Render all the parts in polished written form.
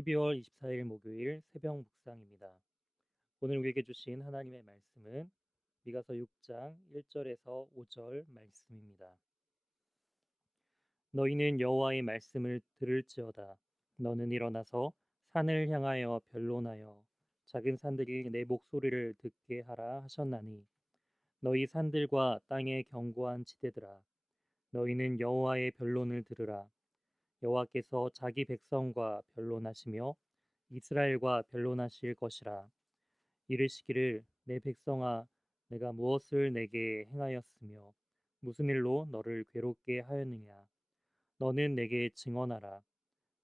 12월 24일 목요일 새벽 묵상입니다. 오늘 우리에게 주신 하나님의 말씀은 미가서 6장 1절에서 5절 말씀입니다. 너희는 여호와의 말씀을 들을지어다. 너는 일어나서 산을 향하여 변론하여 작은 산들이 내 목소리를 듣게 하라 하셨나니 너희 산들과 땅의 견고한 지대들아 너희는 여호와의 변론을 들으라. 여호와께서 자기 백성과 변론하시며 이스라엘과 변론하실 것이라. 이르시기를 내 백성아 내가 무엇을 내게 행하였으며 무슨 일로 너를 괴롭게 하였느냐. 너는 내게 증언하라.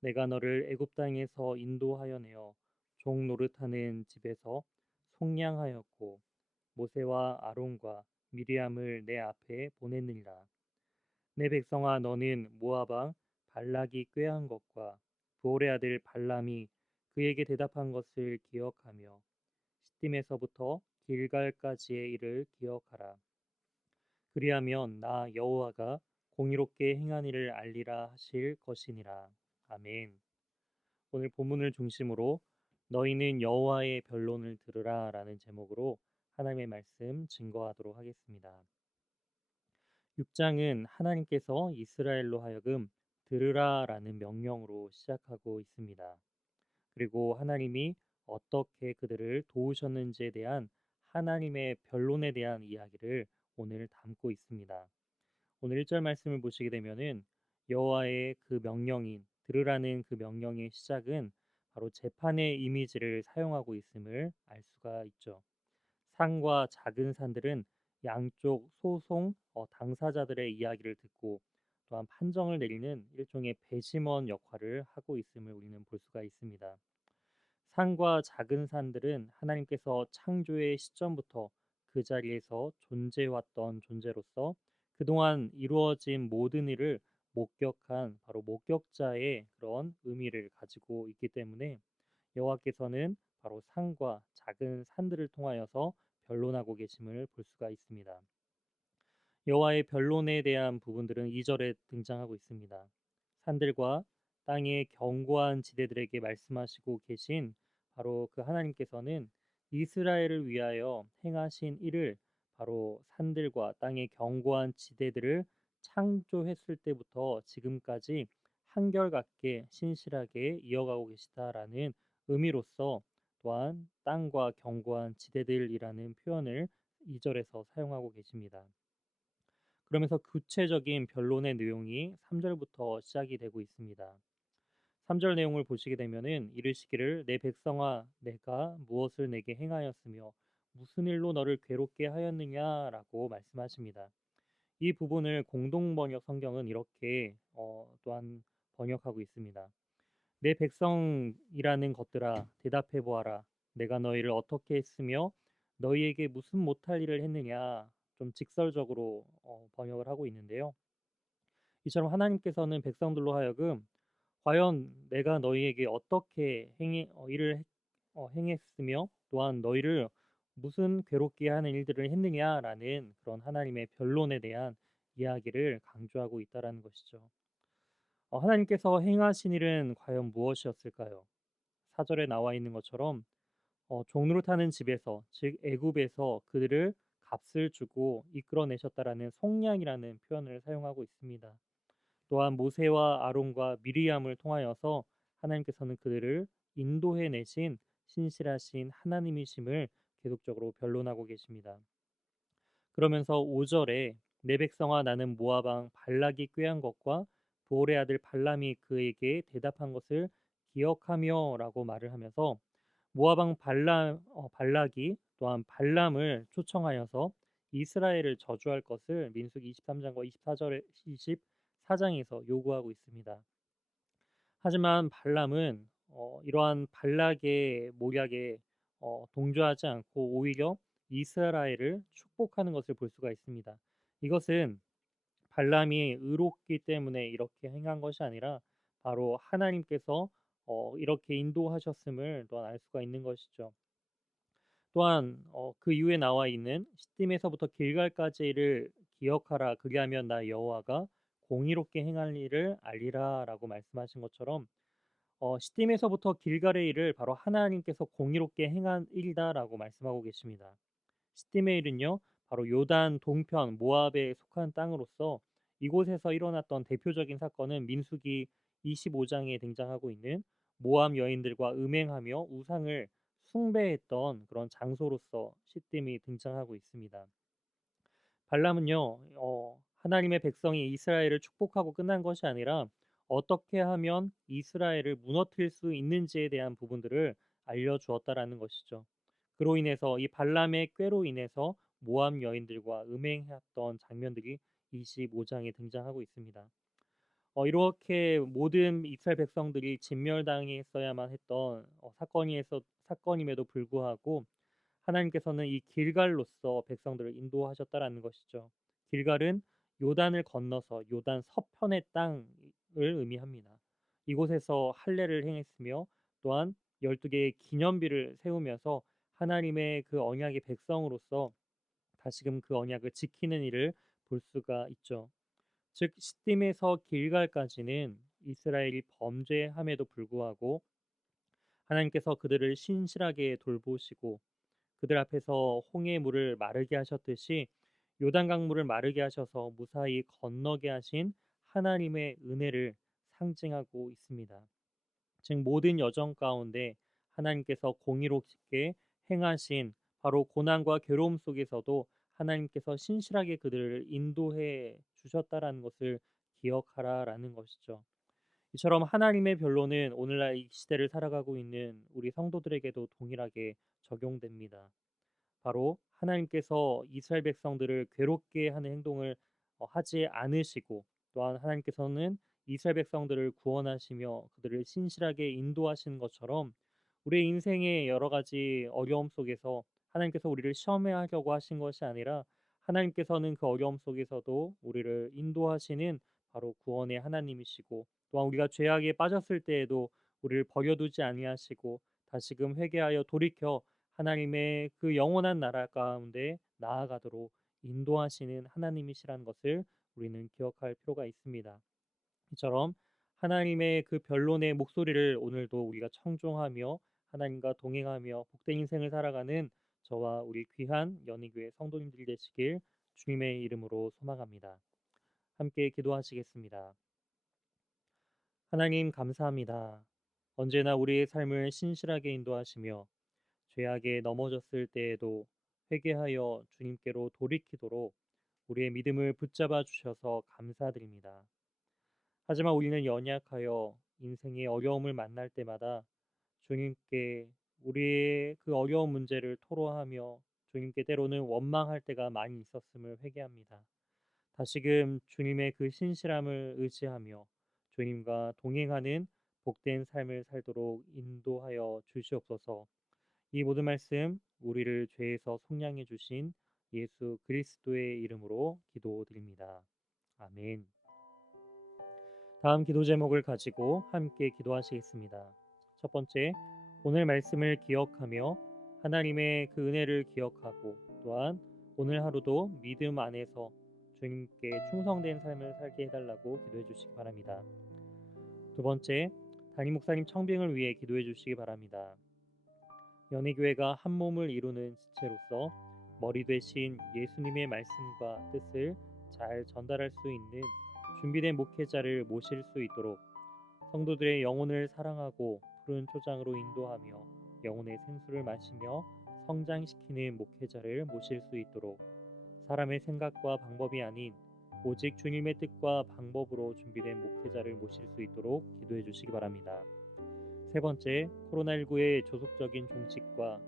내가 너를 애굽 땅에서 인도하여 내어 종 노릇하는 집에서 속량하였고 모세와 아론과 미리암을 내 앞에 보냈느니라. 내 백성아 너는 모압 왕 발락이 꾀한 것과 부올의 아들 발람이 그에게 대답한 것을 기억하며 시딤에서부터 길갈까지의 일을 기억하라. 그리하면 나 여호와가 공의롭게 행한 일을 알리라 하실 것이니라. 아멘. 오늘 본문을 중심으로 너희는 여호와의 변론을 들으라라는 제목으로 하나님의 말씀 증거하도록 하겠습니다. 6장은 하나님께서 이스라엘로 하여금 들으라라는 명령으로 시작하고 있습니다. 그리고 하나님이 어떻게 그들을 도우셨는지에 대한 하나님의 변론에 대한 이야기를 오늘 담고 있습니다. 오늘 1절 말씀을 보시게 되면은 여호와의 그 명령인 들으라는 그 명령의 시작은 바로 재판의 이미지를 사용하고 있음을 알 수가 있죠. 산과 작은 산들은 양쪽 소송 당사자들의 이야기를 듣고 또한 판정을 내리는 일종의 배심원 역할을 하고 있음을 우리는 볼 수가 있습니다. 산과 작은 산들은 하나님께서 창조의 시점부터 그 자리에서 존재해왔던 존재로서 그동안 이루어진 모든 일을 목격한 바로 목격자의 그런 의미를 가지고 있기 때문에 여호와께서는 바로 산과 작은 산들을 통하여서 변론하고 계심을 볼 수가 있습니다. 여호와의 변론에 대한 부분들은 2절에 등장하고 있습니다. 산들과 땅의 견고한 지대들에게 말씀하시고 계신 바로 그 하나님께서는 이스라엘을 위하여 행하신 일을 바로 산들과 땅의 견고한 지대들을 창조했을 때부터 지금까지 한결같게 신실하게 이어가고 계시다라는 의미로서 또한 땅과 견고한 지대들이라는 표현을 2절에서 사용하고 계십니다. 그러면서 구체적인 변론의 내용이 3절부터 시작이 되고 있습니다. 3절 내용을 보시게 되면은 이르시기를 내 백성아 내가 무엇을 내게 행하였으며 무슨 일로 너를 괴롭게 하였느냐라고 말씀하십니다. 이 부분을 공동번역 성경은 이렇게 또한 번역하고 있습니다. 내 백성이라는 것들아 대답해 보아라. 내가 너희를 어떻게 했으며 너희에게 무슨 못할 일을 했느냐. 좀 직설적으로 번역을 하고 있는데요. 이처럼 하나님께서는 백성들로 하여금 과연 내가 너희에게 어떻게 행했으며 또한 너희를 무슨 괴롭게 하는 일들을 했느냐라는 그런 하나님의 변론에 대한 이야기를 강조하고 있다라는 것이죠. 하나님께서 행하신 일은 과연 무엇이었을까요? 4절에 나와 있는 것처럼 종노릇하는 집에서 즉 애굽에서 그들을 값을 주고 이끌어내셨다라는 속량이라는 표현을 사용하고 있습니다. 또한 모세와 아론과 미리암을 통하여서 하나님께서는 그들을 인도해 내신 신실하신 하나님이심을 계속적으로 변론하고 계십니다. 그러면서 5절에 내 백성아 나는 모압 왕 발락이 꾀한 것과 부올의 아들 발람이 그에게 대답한 것을 기억하며라고 말을 하면서 모압 왕 발락이 또한 발람을 초청하여서 이스라엘을 저주할 것을 민수기 23장과 24절에 24장에서 요구하고 있습니다. 하지만 발람은 이러한 발락의 모략에 동조하지 않고 오히려 이스라엘을 축복하는 것을 볼 수가 있습니다. 이것은 발람이 의롭기 때문에 이렇게 행한 것이 아니라 바로 하나님께서 이렇게 인도하셨음을 또한 알 수가 있는 것이죠. 또한 그 이후에 나와 있는 시딤에서부터 길갈까지를 기억하라 그리하면 나 여호와가 공의롭게 행할 일을 알리라라고 말씀하신 것처럼 시딤에서부터 길갈의 일을 바로 하나님께서 공의롭게 행한 일이다라고 말씀하고 계십니다. 시딤의 일은요, 바로 요단 동편 모압에 속한 땅으로서 이곳에서 일어났던 대표적인 사건은 민수기 25장에 등장하고 있는 모압 여인들과 음행하며 우상을 숭배했던 그런 장소로서 시딤이 등장하고 있습니다. 발람은요, 하나님의 백성이 이스라엘을 축복하고 끝난 것이 아니라 어떻게 하면 이스라엘을 무너뜨릴 수 있는지에 대한 부분들을 알려주었다라는 것이죠. 그로 인해서 이 발람의 꾀로 인해서 모압 여인들과 음행했던 장면들이 25장에 등장하고 있습니다. 이렇게 모든 이스라엘 백성들이 진멸당했어야만 했던 사건임에도 불구하고 하나님께서는 이 길갈로서 백성들을 인도하셨다라는 것이죠. 길갈은 요단을 건너서 요단 서편의 땅을 의미합니다. 이곳에서 할례를 행했으며 또한 12개의 기념비를 세우면서 하나님의 그 언약의 백성으로서 다시금 그 언약을 지키는 일을 볼 수가 있죠. 즉 시딤에서 길갈까지는 이스라엘이 범죄함에도 불구하고 하나님께서 그들을 신실하게 돌보시고 그들 앞에서 홍해 물을 마르게 하셨듯이 요단강 물을 마르게 하셔서 무사히 건너게 하신 하나님의 은혜를 상징하고 있습니다. 즉 모든 여정 가운데 하나님께서 공의롭게 행하신 바로 고난과 괴로움 속에서도 하나님께서 신실하게 그들을 인도해 주셨다라는 것을 기억하라라는 것이죠. 이처럼 하나님의 변론은 오늘날 이 시대를 살아가고 있는 우리 성도들에게도 동일하게 적용됩니다. 바로 하나님께서 이스라엘 백성들을 괴롭게 하는 행동을 하지 않으시고 또한 하나님께서는 이스라엘 백성들을 구원하시며 그들을 신실하게 인도하시는 것처럼 우리의 인생의 여러 가지 어려움 속에서 하나님께서 우리를 시험해 하려고 하신 것이 아니라 하나님께서는 그 어려움 속에서도 우리를 인도하시는 바로 구원의 하나님이시고 또한 우리가 죄악에 빠졌을 때에도 우리를 버려두지 아니하시고 다시금 회개하여 돌이켜 하나님의 그 영원한 나라 가운데 나아가도록 인도하시는 하나님이시라는 것을 우리는 기억할 필요가 있습니다. 이처럼 하나님의 그 변론의 목소리를 오늘도 우리가 청종하며 하나님과 동행하며 복된 인생을 살아가는 저와 우리 귀한 연희교회 성도님들이 되시길 주님의 이름으로 소망합니다. 함께 기도하시겠습니다. 하나님 감사합니다. 언제나 우리의 삶을 신실하게 인도하시며 죄악에 넘어졌을 때에도 회개하여 주님께로 돌이키도록 우리의 믿음을 붙잡아 주셔서 감사드립니다. 하지만 우리는 연약하여 인생의 어려움을 만날 때마다 주님께 우리의 그 어려운 문제를 토로하며 주님께 때로는 원망할 때가 많이 있었음을 회개합니다. 다시금 주님의 그 신실함을 의지하며 주님과 동행하는 복된 삶을 살도록 인도하여 주시옵소서. 이 모든 말씀 우리를 죄에서 속량해 주신 예수 그리스도의 이름으로 기도드립니다. 아멘. 다음 기도 제목을 가지고 함께 기도하시겠습니다. 첫 번째, 오늘 말씀을 기억하며 하나님의 그 은혜를 기억하고 또한 오늘 하루도 믿음 안에서 주님께 충성된 삶을 살게 해달라고 기도해 주시기 바랍니다. 두 번째, 담임 목사님 청빙을 위해 기도해 주시기 바랍니다. 연희교회가 한 몸을 이루는 지체로서 머리 되신 예수님의 말씀과 뜻을 잘 전달할 수 있는 준비된 목회자를 모실 수 있도록 성도들의 영혼을 사랑하고 푸른 초장으로 인도하며 영혼의 생수를 마시며 성장시키는 목회자를 모실 수 있도록 사람의 생각과 방법이 아닌 오직 주님의 뜻과 방법으로 준비된 목회자를 모실 수 있도록 기도해 주시기 바랍니다. 세 번째, 코로나19의 조속적인 종식과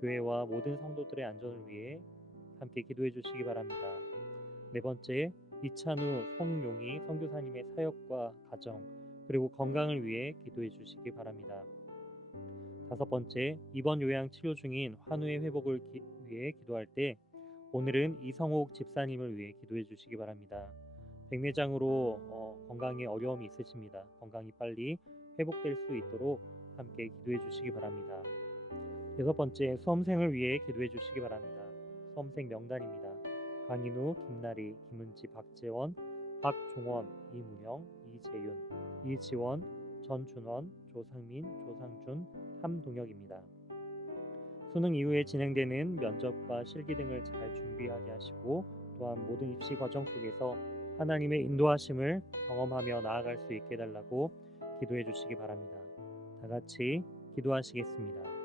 교회와 모든 성도들의 안전을 위해 함께 기도해 주시기 바랍니다. 네 번째, 이찬우 송용희 선교사님의 사역과 가정 그리고 건강을 위해 기도해 주시기 바랍니다. 다섯 번째, 입원 요양 치료 중인 환우의 회복을 위해 기도할 때 오늘은 이성옥 집사님을 위해 기도해 주시기 바랍니다. 백내장으로 건강에 어려움이 있으십니다. 건강이 빨리 회복될 수 있도록 함께 기도해 주시기 바랍니다. 여섯 번째, 수험생을 위해 기도해 주시기 바랍니다. 수험생 명단입니다. 강인우, 김나리, 김은지, 박재원, 박종원, 이문영, 이재윤, 이지원, 전준원, 조상민, 조상준, 함동혁입니다. 수능 이후에 진행되는 면접과 실기 등을 잘 준비하게 하시고 또한 모든 입시 과정 속에서 하나님의 인도하심을 경험하며 나아갈 수 있게 해달라고 기도해 주시기 바랍니다. 다 같이 기도하시겠습니다.